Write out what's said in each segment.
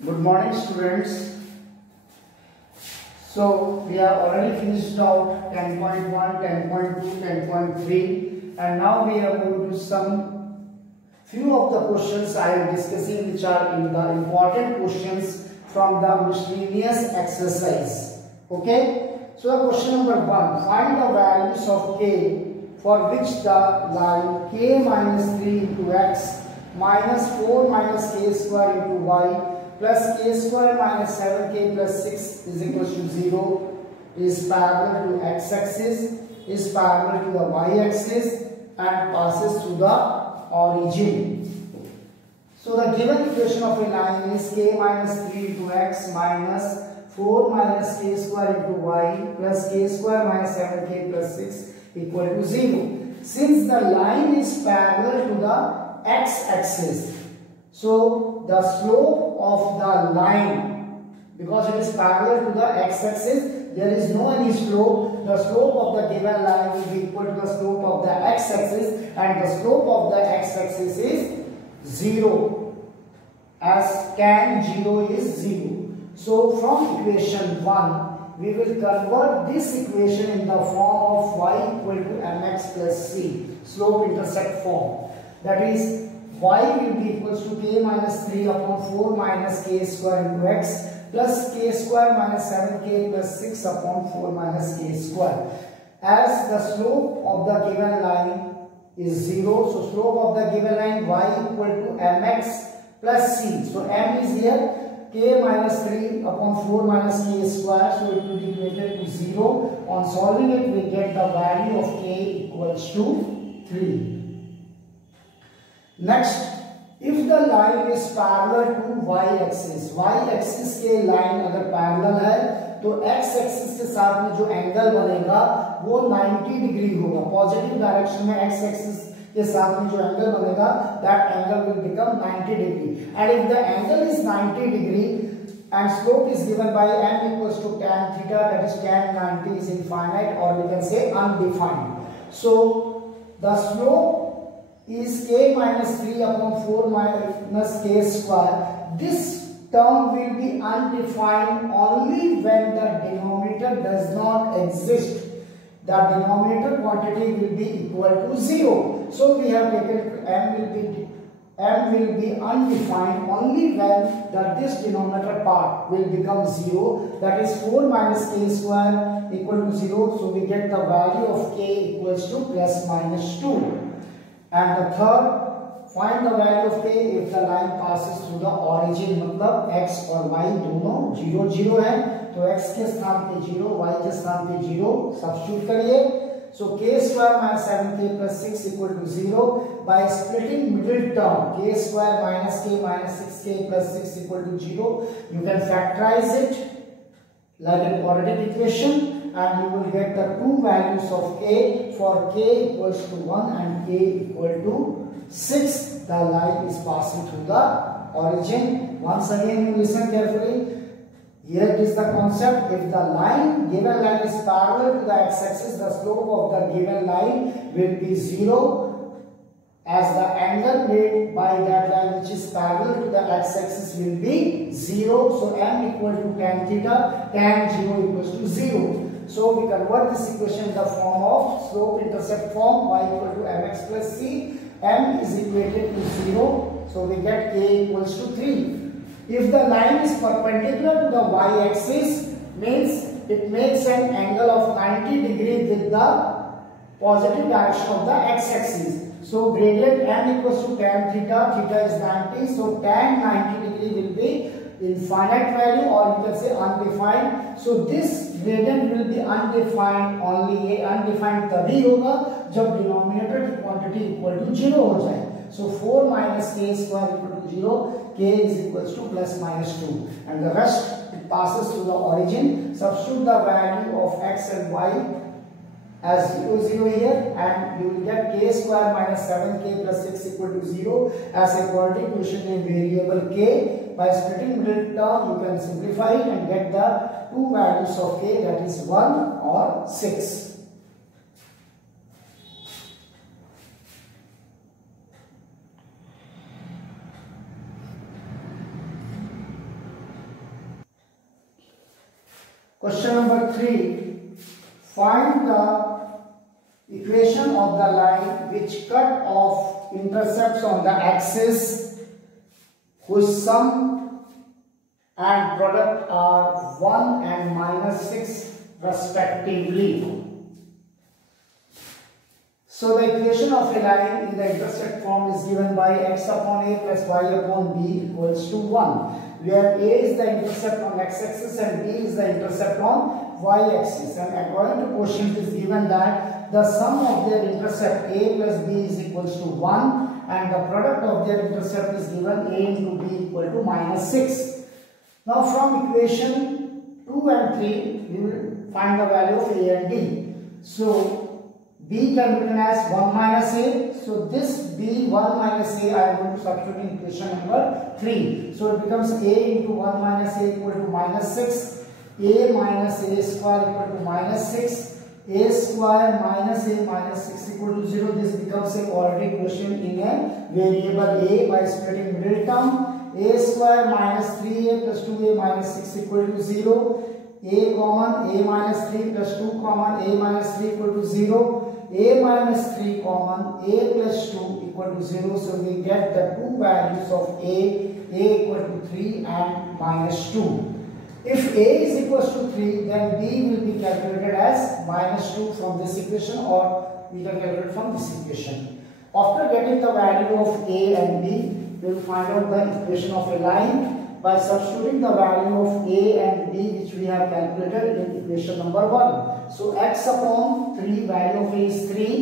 Good morning, students. So we have already finished out 10.1, 10.2, 10.3 and now we are going to do some few of the questions I am discussing which are in the important questions from the miscellaneous exercise. Okay. So the question number 1, find the values of k for which the line k minus 3 into x minus 4 minus k square into y plus k square minus 7k plus 6 is equals to 0 is parallel to x-axis, is parallel to the y-axis and passes through the origin. So the given equation of a line is k minus 3 into x minus 4 minus k square into y plus k square minus 7k plus 6 equal to 0. Since the line is parallel to the x-axis, so the slope of the line, because it is parallel to the x-axis, there is no any slope. The slope of the given line will be equal to the slope of the x-axis, and the slope of the x-axis is 0, as tan 0 is 0. So from equation 1, we will convert this equation in the form of y equal to mx plus c, slope intercept form. That is, y will be equals to k minus 3 upon 4 minus k square into x plus k square minus 7k plus 6 upon 4 minus k square. As the slope of the given line is 0, so slope of the given line y equal to mx plus c. So m is here, k minus 3 upon 4 minus k square, so it will be equated to 0. On solving it, we get the value of k equals to 3. Next, if the line is parallel to y-axis, y-axis के line अगर parallel है तो x-axis के साथ में जो angle बनेगा वो 90 डिग्री होगा. पॉजिटिव डायरेक्शन में x-axis के साथ में जो एंगल बनेगा that angle will become 90 degree. And if the angle is 90 degree and slope is given by m equals to tan theta, that is tan 90 is infinite or we can say undefined. So the slope is k minus 3 upon 4 minus k square. This term will be undefined only when the denominator does not exist. The denominator quantity will be equal to 0. So we have taken m will be undefined only when this denominator part will become 0. That is 4 minus k square equal to 0. So we get the value of k equals to plus minus 2. And the third, find the value of k if the line passes through the origin. मतलब x और y दोनों 0 0 है, तो x के स्थान पे 0, y के स्थान पे 0 सब्स्टिट्यूट करिए. So k square minus 7k plus 6 equal to 0. By splitting middle term, k square minus k minus 6k plus 6 equal to 0, you can factorize it like an quadratic equation. And you will get the two values of k for k equals to 1 and k equal to 6. The line is passing through the origin. Once again, you listen carefully. Here is the concept. If the given line is parallel to the x-axis, the slope of the given line will be 0, as the angle made by that line which is parallel to the x-axis will be 0. So m equal to tan theta, tan 0 equals to 0. So we convert this equation in the form of slope intercept form, y equal to mx plus c, m is equated to 0, so we get k equals to 3. If the line is perpendicular to the y-axis, means it makes an angle of 90 degree with the positive direction of the x-axis. So gradient m equals to tan theta, theta is 90, so tan 90 degree will be infinite value or you can say undefined. So this gradient will be undefined only. ये undefined तभी होगा जब denominator की quantity equal to 0 हो जाए. So 4 minus k square equal to 0, k is equals to plus minus 2, and the rest it passes through the origin. Substitute the value of x and y as 0 0 here, and you will get k square minus 7k plus 6 equal to 0 as a quadratic equation in variable k. By splitting middle term, you can simplify it and get the two values of k, that is 1 or 6. Question number 3. Find the equation of the line which cut off intercepts on the axis whose sum and product are 1 and -6 respectively. So the equation of a line in the intersect form is given by x upon a plus y upon b equals to 1, where a is the intercept on x-axis and b is the intercept on y-axis. And according to question, it is given that the sum of their intercept a plus b is equals to 1 and the product of their intercept is given a into b equal to -6. Now from equation 2 and 3, we will find the value of a and d. So b can be written as 1 minus a. So this b 1 minus a I am going to substitute in equation number 3. So it becomes a into 1 minus a equal to -6. A minus a square equal to -6. A square minus a minus 6 equal to 0. This becomes a quadratic equation in a variable a by splitting middle term. A square minus 3a plus 2a minus 6 equal to 0. A common, a minus 3 plus 2 common, a minus 3 equal to 0. A minus 3 common, a plus 2 equal to 0. So we get the two values of a equal to 3 and -2. If a is equals to 3, then b will be calculated as -2 from this equation, or we can calculate from this equation. After getting the value of a and b, we will find out the equation of a line by substituting the value of a and b which we have calculated in equation number 1. So x upon 3, value of a is 3,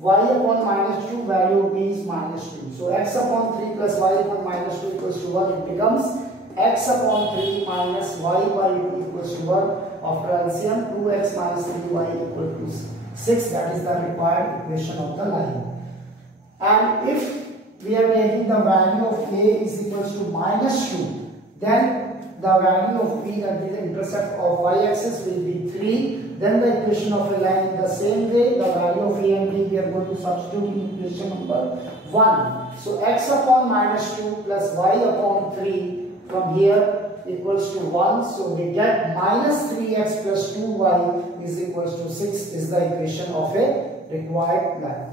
y upon -2, value of b is -2. So x upon 3 plus y upon -2 equals to 1. It becomes x upon 3 minus y by 2 equals to 1. After LCM, 2x minus 3y equal to 6. That is the required equation of the line. And if we are taking the value of a is equals to -2, then the value of b, that is the intercept of y-axis, will be 3. Then the equation of a line the same way, the value of a and b we are going to substitute in equation number 1. So x upon -2 plus y upon 3 from here equals to 1. So we get -3x plus 2y is equals to 6 is the equation of a required line.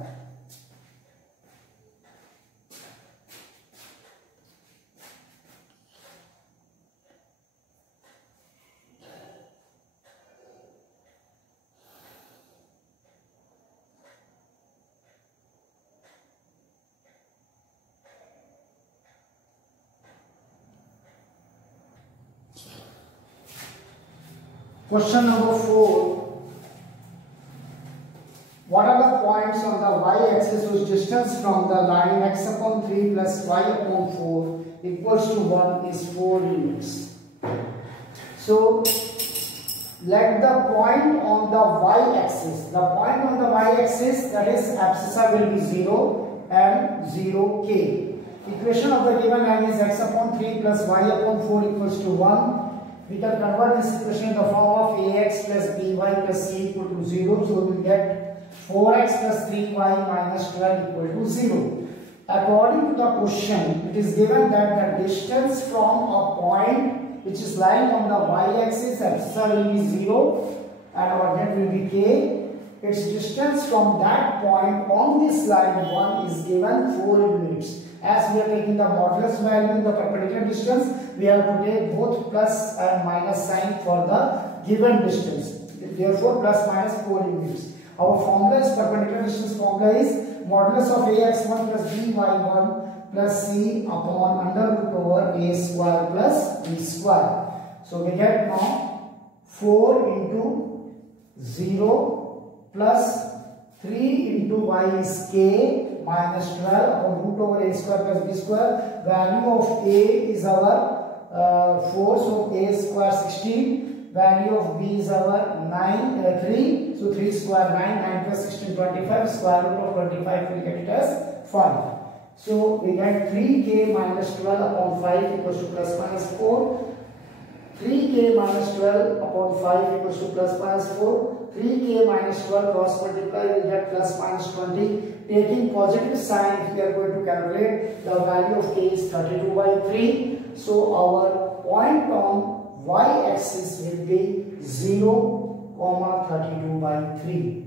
Question number 4. What are the points on the y-axis whose distance from the line x upon 3 plus y upon 4 equals to 1 is 4 units? So let the point on the y-axis, that is abscissa will be 0 and 0k. Equation of the given line is x upon 3 plus y upon 4 equals to 1. We can convert this equation in the form of ax plus by plus c equal to 0. So we will get 4x plus 3y minus 12 equal to 0. According to the question, it is given that the distance from a point which is lying on the y-axis, abscissa will be 0 and our net will be k. Its distance from that point on this line 1 is given 4 units. As we are taking the modulus value in the perpendicular distance, we have to take both plus and minus sign for the given distance. Therefore, plus minus 4 units. Our formula is perpendicular distance formula is modulus of ax1 plus by1 plus c upon under root over a square plus b square. So we get now 4 into 0 plus 3 into y is k minus 12 upon root over a square plus b square. Value of a is our 4, so a square 16. Value of b is our 3, so 3 square 9, 9 plus 16 25. Square root of 25 we get it as 5. So we get 3k minus 12 upon 5 equals to plus minus 4. 3k minus 12 upon 5 equals to plus minus 4. 3k minus 12 cross multiply will get plus minus 20. Taking positive sign, we are going to calculate the value of k is 32 by 3. So our point on y-axis will be 0, 32 by 3.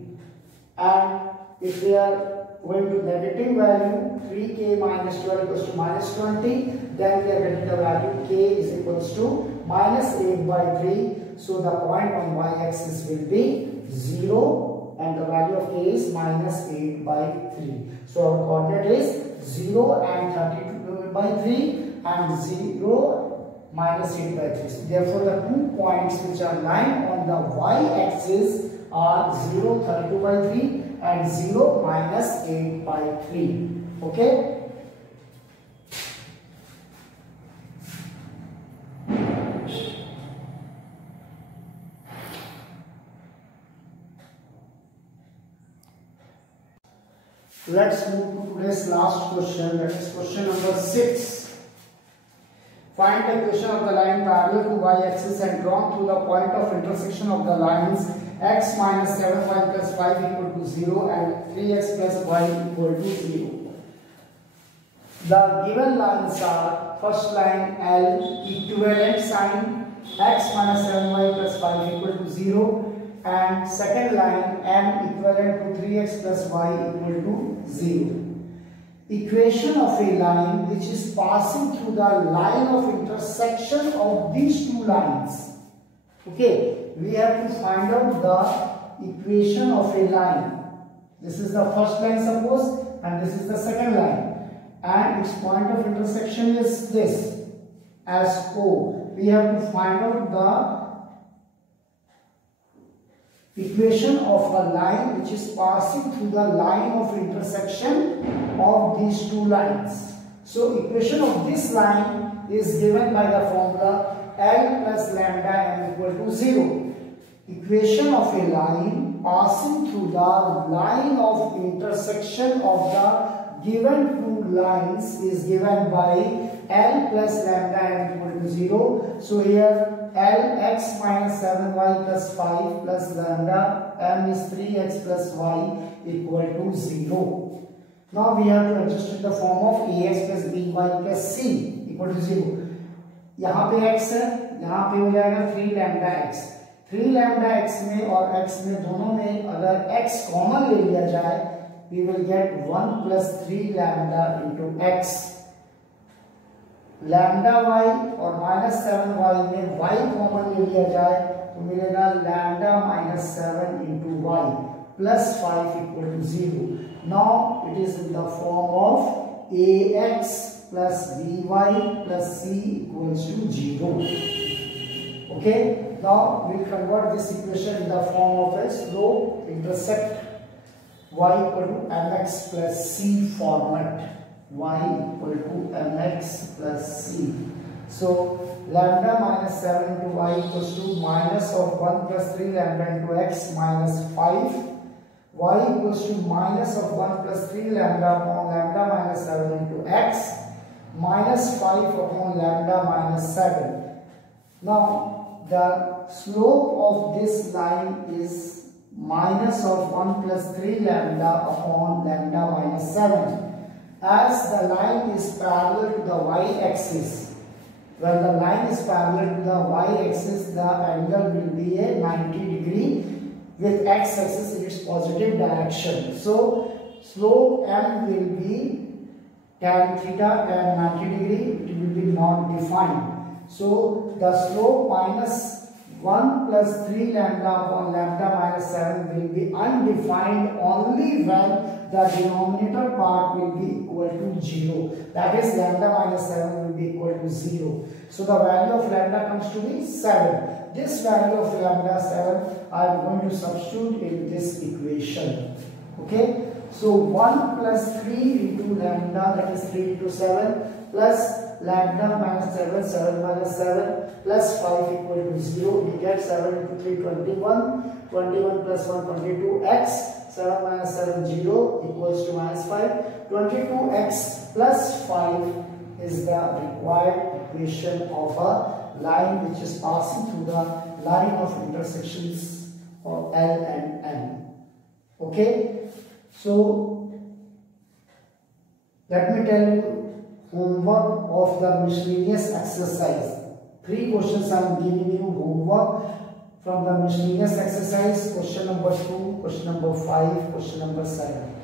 And if we are going to negative value 3k minus 12 equals to minus 20, then we are getting the value k is equals to minus 8 by 3. So the point on y-axis will be 0 and the value of k is minus 8 by 3. So our coordinate is 0 and 32 by 3 and 0 minus 8 by 3. So therefore the 2 points which are lying on the y-axis are 0, 32 by 3 and 0 minus 8 by 3. Okay. Let's move to today's last question, that is question number 6. Find the equation of the line parallel to y-axis and drawn through the point of intersection of the lines x minus 7y plus 5 equal to 0 and 3x plus y equal to 0. The given lines are, first line L, equivalent sign, x minus 7y plus 5 equal to 0, and second line M, equivalent to 3x plus y equal to 0. Equation of a line which is passing through the line of intersection of these two lines. Okay, we have to find out the equation of a line. This is the first line, suppose, and this is the second line, and its point of intersection is this as O. We have to find out the equation of a line which is passing through the line of intersection of these two lines. So equation of this line is given by the formula L plus lambda m equal to 0. Equation of a line passing through the line of intersection of the given two lines is given by L plus lambda m equal to 0. So here L x minus 7y plus 5 plus lambda m is 3x plus y equal to 0. Now we have to adjust in the form of ax plus by plus c equal to 0. यहाँ पे x है, यहाँ पे हो जाएगा 3 lambda x. 3 lambda x में और x में दोनों में अगर x कॉमन ले लिया जाए, we will get 1 plus 3 lambda into x. Lambda y और माइनस 7y में y कॉमन ले लिया जाए तो मिलेगा lambda minus 7 into y plus 5 equal to 0. Now it is in the form of ax plus by plus c equals to 0. Okay, now we convert this equation in the form of a slope intercept y equal to mx plus c format. Y equal to mx plus c. So lambda minus 7 into y equals to minus of 1 plus 3 lambda into x minus 5. Y equals to minus of 1 plus 3 lambda upon lambda minus 7 into x minus 5 upon lambda minus 7. Now the slope of this line is minus of 1 plus 3 lambda upon lambda minus 7. As the line is parallel to the y-axis, when the line is parallel to the y-axis, the angle will be a 90 degree with x-axis in its positive direction. So slope m will be tan theta and 90 degree. It will be not defined. So the slope minus 1 plus 3 lambda upon lambda minus 7 will be undefined only when the denominator part will be equal to 0. That is lambda minus 7 will be equal to 0. So the value of lambda comes to be 7. This value of lambda 7 I am going to substitute in this equation. Okay. So 1 plus 3 into lambda, that is 3 into 7, plus lambda minus 7, 7 minus 7, plus 5 equal to 0. We get 7 into 3, 21. 21 plus 1, 22x. 7 minus 7, 0 equals to minus 5. 22x plus 5 is the required equation of a line which is passing through the line of intersections of L and M. Okay. So let me tell you homework of the miscellaneous exercise 3 questions I am giving you homework from the miscellaneous exercise. Question number 2, question number 5, question number 7.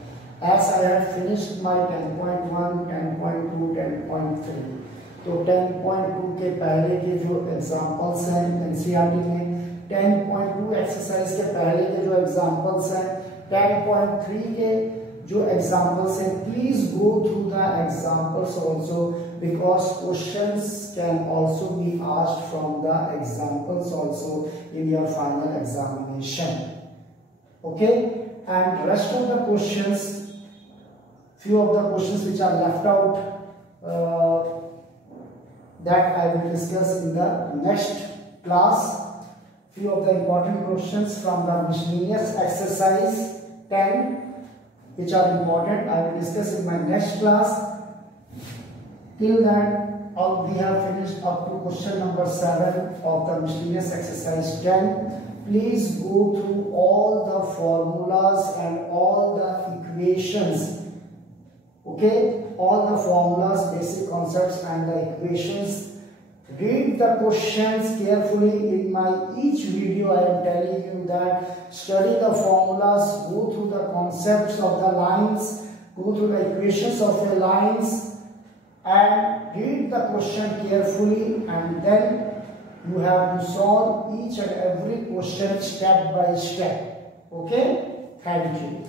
As I have finished my 10.1, 10.2, 10.3, तो 10.2 के पहले के जो examples हैं NCERT में, 10.2 exercise के पहले के जो एग्जाम्पल्स हैं, 10.3 के जो एग्जाम्पल्स हैं, please go through the examples also because questions can also be asked from the examples also in your final examination. Okay, and rest of the questions, few of the questions which are left out, that I will discuss in the next class. Few of the important questions from the miscellaneous exercise 10 which are important I will discuss in my next class. Till then, we have finished up to question number 7 of the miscellaneous exercise 10. Please go through all the formulas and all the equations. Okay, all the formulas, basic concepts and the equations. Read the questions carefully. In my each video I am telling you that study the formulas, go through the concepts of the lines, go through the equations of the lines, and read the question carefully, and then you have to solve each and every question step by step. Okay, thank you.